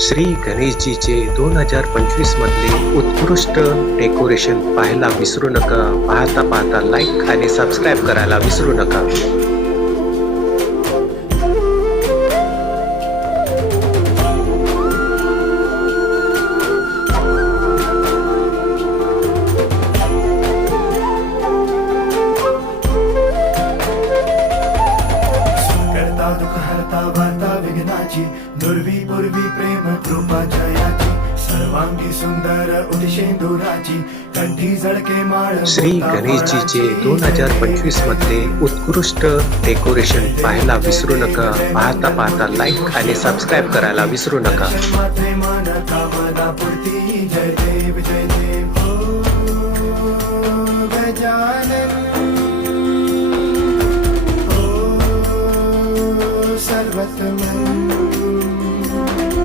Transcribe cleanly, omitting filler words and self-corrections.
श्री गणेशजीचे 2025 मधले उत्कृष्ट डेकोरेशन पाहायला विसरू नका. पाहता लाईक आणि सबस्क्राईब करायला विसरू नका. दुःख हरता वार्ता विघ्नाची दुर्वी पूर्वी प्रेम कृपा जयाची सर्वांगी सुंदर उदिशेंदुराची कंठी झळके माळ. श्री गणेशजीचे 2025 मधले उत्कृष्ट डेकोरेशन पाहायला विसरू नका. पाहता लाईक आणि सबस्क्राईब करायला विसरू नका. माते मान कामना पूर्ती. जय देव हो गजानन सर्वत्र